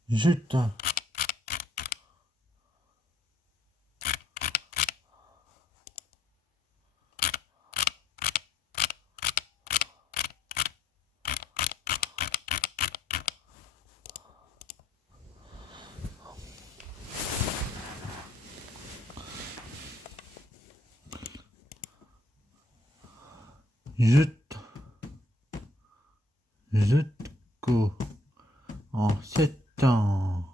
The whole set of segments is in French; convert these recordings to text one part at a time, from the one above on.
Zut. Zut. Zutko. En 7 ans.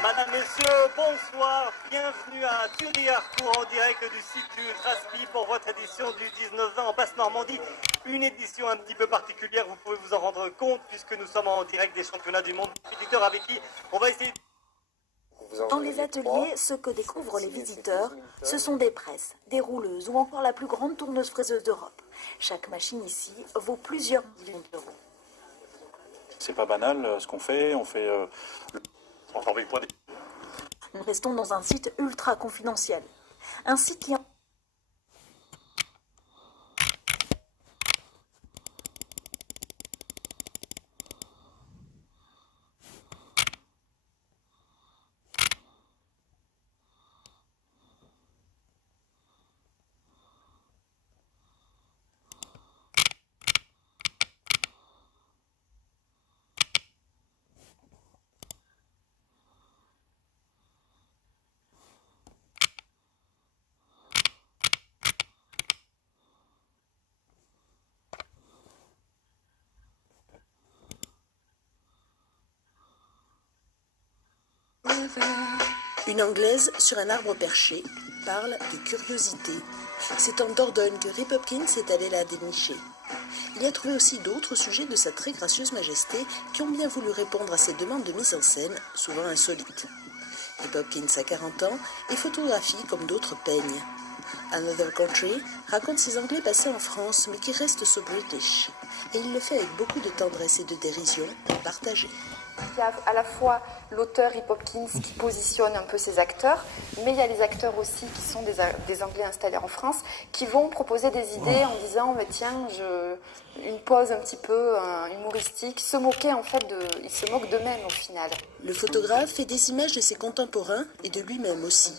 Madame, Messieurs, bonsoir, bienvenue à Thury Harcourt en direct du site du Traspi pour votre édition du 19-20 en Basse-Normandie. Une édition un petit peu particulière, vous pouvez vous en rendre compte puisque nous sommes en direct des championnats du monde d'éditeurs avec qui on va essayer... Dans les ateliers, ce que découvrent les visiteurs, ce sont des presses, des rouleuses ou encore la plus grande tourneuse-fraiseuse d'Europe. Chaque machine ici vaut plusieurs millions d'euros. C'est pas banal ce qu'on fait, on fait... Nous restons dans un site ultra confidentiel. Un site qui... Une Anglaise sur un arbre perché parle de curiosité. C'est en Dordogne que Rip Hopkins est allé la dénicher. Il y a trouvé aussi d'autres sujets de sa très gracieuse majesté qui ont bien voulu répondre à ses demandes de mise en scène, souvent insolites. Rip Hopkins a 40 ans et photographie comme d'autres peignent. Another Country raconte ses Anglais passés en France mais qui restent so British. Et il le fait avec beaucoup de tendresse et de dérision partagée. Il y a à la fois l'auteur Rip Hopkins qui positionne un peu ses acteurs, mais il y a les acteurs aussi qui sont des Anglais installés en France, qui vont proposer des idées en disant mais tiens, une pause un petit peu humoristique, se moquer en fait ils se moquent d'eux-mêmes au final. Le photographe fait des images de ses contemporains et de lui-même aussi.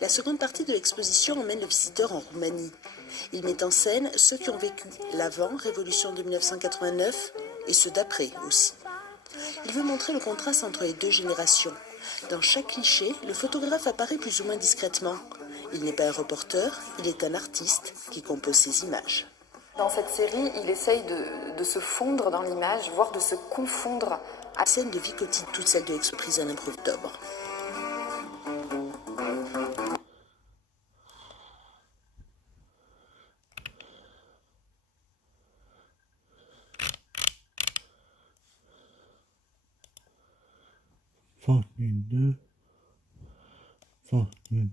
La seconde partie de l'exposition emmène le visiteur en Roumanie. Il met en scène ceux qui ont vécu l'avant-révolution de 1989 et ceux d'après aussi. Il veut montrer le contraste entre les deux générations. Dans chaque cliché, le photographe apparaît plus ou moins discrètement. Il n'est pas un reporter, il est un artiste qui compose ses images. Dans cette série, il essaye de se fondre dans l'image, voire de se confondre. À la scène de vie quotidienne, toute celle de l'ex-prison Impro Octobre. formule 2, formule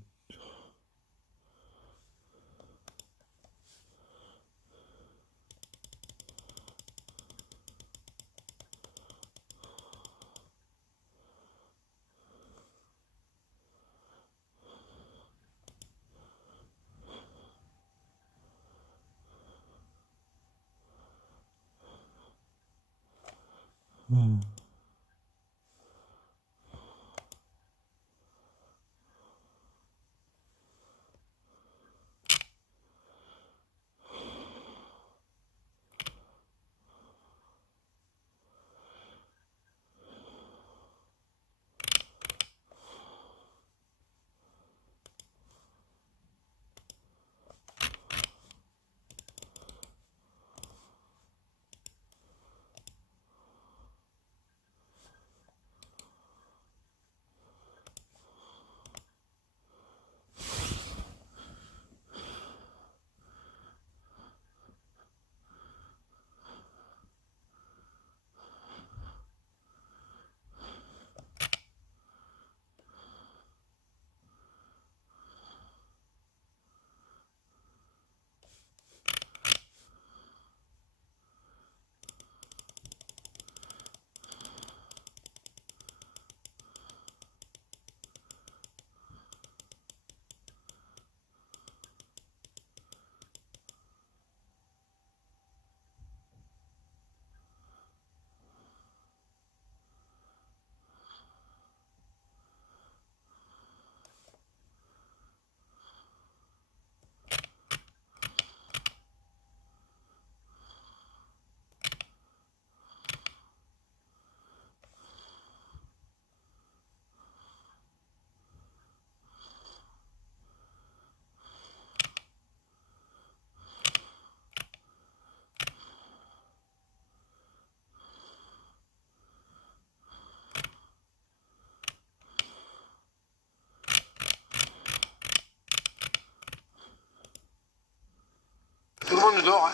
Tout le monde dort. Hein.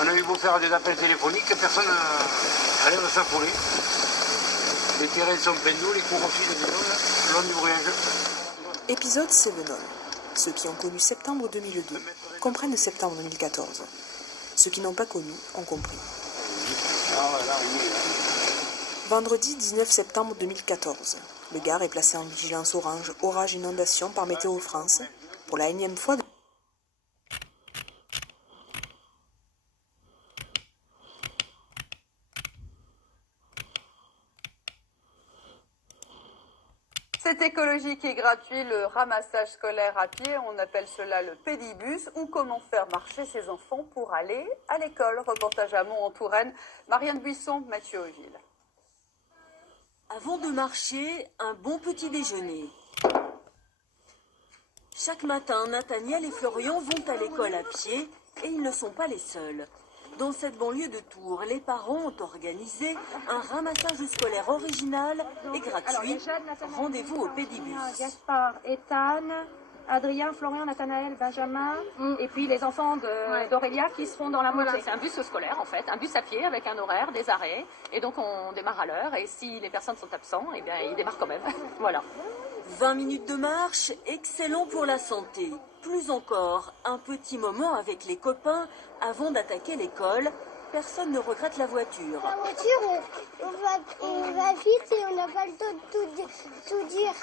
On a eu beau faire des appels téléphoniques, personne n'allait s'affoler. Les terrains sont pendus, les cours aussi, le long du voyage. Épisode Sevenol. Ceux qui ont connu septembre 2002 comprennent septembre 2014. Ceux qui n'ont pas connu ont compris. Vendredi 19 septembre 2014. Le Gard est placé en vigilance orange, orage inondation par Météo France pour la énième fois. C'est écologique et gratuit, le ramassage scolaire à pied, on appelle cela le pédibus, ou comment faire marcher ses enfants pour aller à l'école. Reportage à Mont en Touraine, Marianne Buisson, Mathieu Auville. Avant de marcher, un bon petit déjeuner. Chaque matin, Nathaniel et Florian vont à l'école à pied et ils ne sont pas les seuls. Dans cette banlieue de Tours, les parents ont organisé un ramassage scolaire original et gratuit. Rendez-vous au pédibus. Gaspard, Ethan, Adrien, Florian, Nathanaël, Benjamin, et puis les enfants d'Aurélia qui seront dans la moitié. Voilà, c'est un bus scolaire en fait, un bus à pied avec un horaire, des arrêts, et donc on démarre à l'heure, et si les personnes sont absentes, eh bien ils démarrent quand même. Voilà. 20 minutes de marche, excellent pour la santé. Plus encore, un petit moment avec les copains avant d'attaquer l'école. Personne ne regrette la voiture. La voiture, on va vite et on n'a pas le temps de tout dire.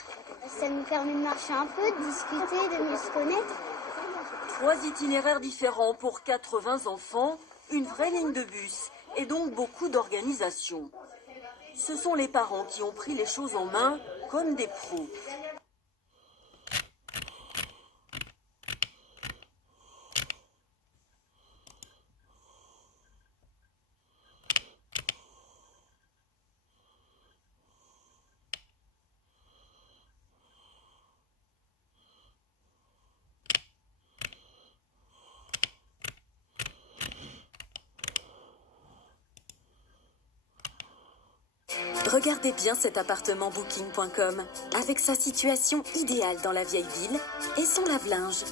Ça nous permet de marcher un peu, de discuter, de mieux se connaître. 3 itinéraires différents pour 80 enfants, une vraie ligne de bus et donc beaucoup d'organisation. Ce sont les parents qui ont pris les choses en main comme des pros. Regardez bien cet appartement booking.com, avec sa situation idéale dans la vieille ville et son lave-linge.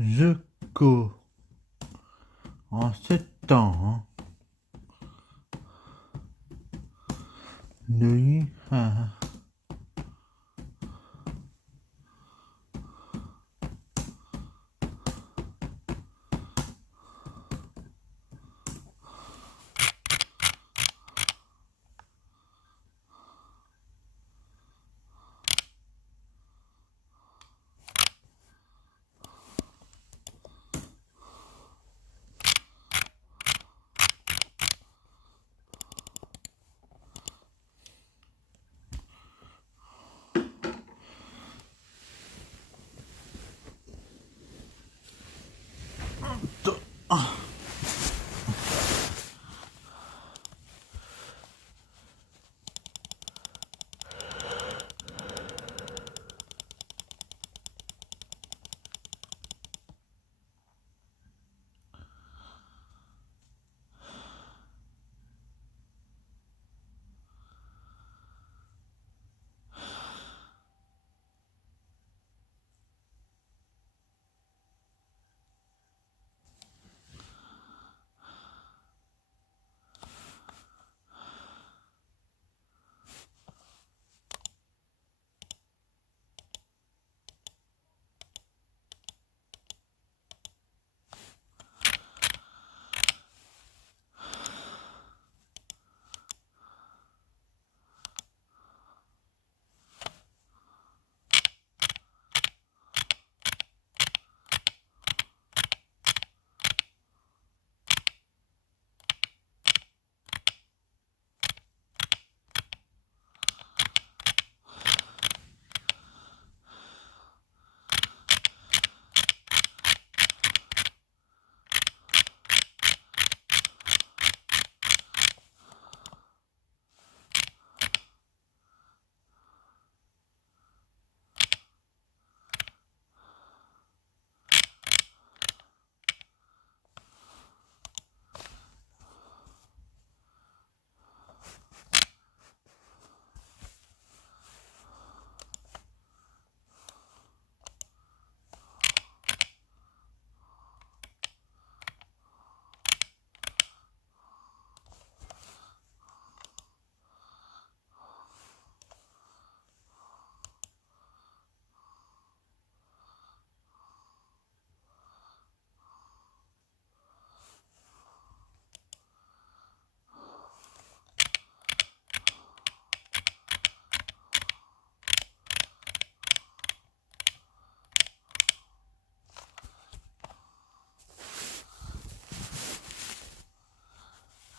jusqu'au en septembre. Nuit à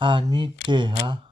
Anita